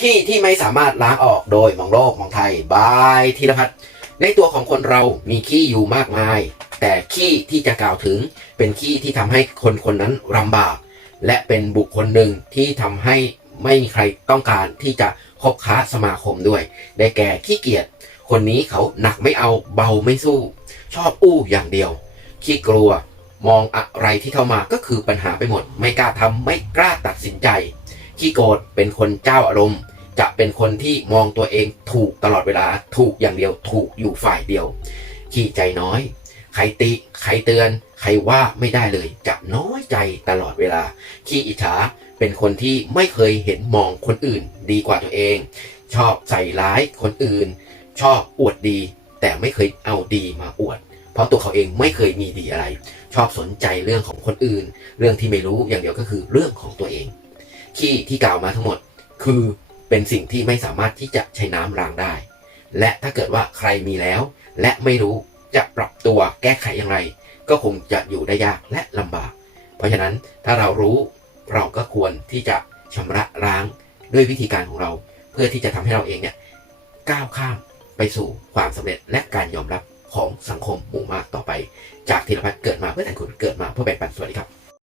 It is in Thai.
ขี้ที่ไม่สามารถล้างออกโดยมองโลกมองไทยบายธีรพัฒน์ในตัวของคนเรามีขี้อยู่มากมาย แต่ขี้ที่จะกล่าวถึงเป็นขี้ที่ทำให้คนคนนั้นลำบาก และเป็นบุคคลหนึ่งที่ทำให้ไม่มีใครต้องการที่จะคบค้าสมาคมด้วย ได้แก่ขี้เกียจคนนี้เขาหนักไม่เอาเบาไม่สู้ ชอบอู้อย่างเดียว ขี้กลัวมองอะไรที่เข้ามาก็คือปัญหาไปหมด ไม่กล้าทำไม่กล้าตัดสินใจ ขี้โกรธเป็นคนเจ้าอารมณ์ จะเป็นคนที่มองตัวเองถูกตลอดเวลาถูกอย่างเดียวถูกอยู่ฝ่ายเดียว ขี้ใจน้อย ใครติ ใครเตือน ใครว่าไม่ได้เลย จะน้อยใจตลอดเวลา ขี้อิจฉาเป็นคนที่ไม่เคยเห็นมองคนอื่นดีกว่าตัวเอง ชอบใส่ร้ายคนอื่น ชอบอวดดี แต่ไม่เคยเอาดีมาอวด เพราะตัวเขาเองไม่เคยมีดีอะไร ชอบสนใจเรื่องของคนอื่น เรื่องที่ไม่รู้อย่างเดียวก็คือเรื่องของตัวเอง ขี้ที่กล่าวมาทั้งหมด คือเป็นสิ่งที่ไม่สามารถที่จะใช้น้ำล้างได้ และถ้าเกิดว่าใครมีแล้ว และไม่รู้จะปรับตัวแก้ไขอย่างไร ก็คงจะอยู่ได้ยากและลำบาก เพราะฉะนั้นถ้าเรารู้เราก็ควรที่จะชำระล้างด้วยวิธีการของเรา เพื่อที่จะทำให้เราเองเนี่ยก้าวข้ามไปสู่ความสำเร็จและการยอมรับของสังคมหมู่มากต่อไป จากธีรพัฒน์เกิดมาเพื่อแทนคุณเกิดมาเพื่อแบ่งปันสวัสดีครับ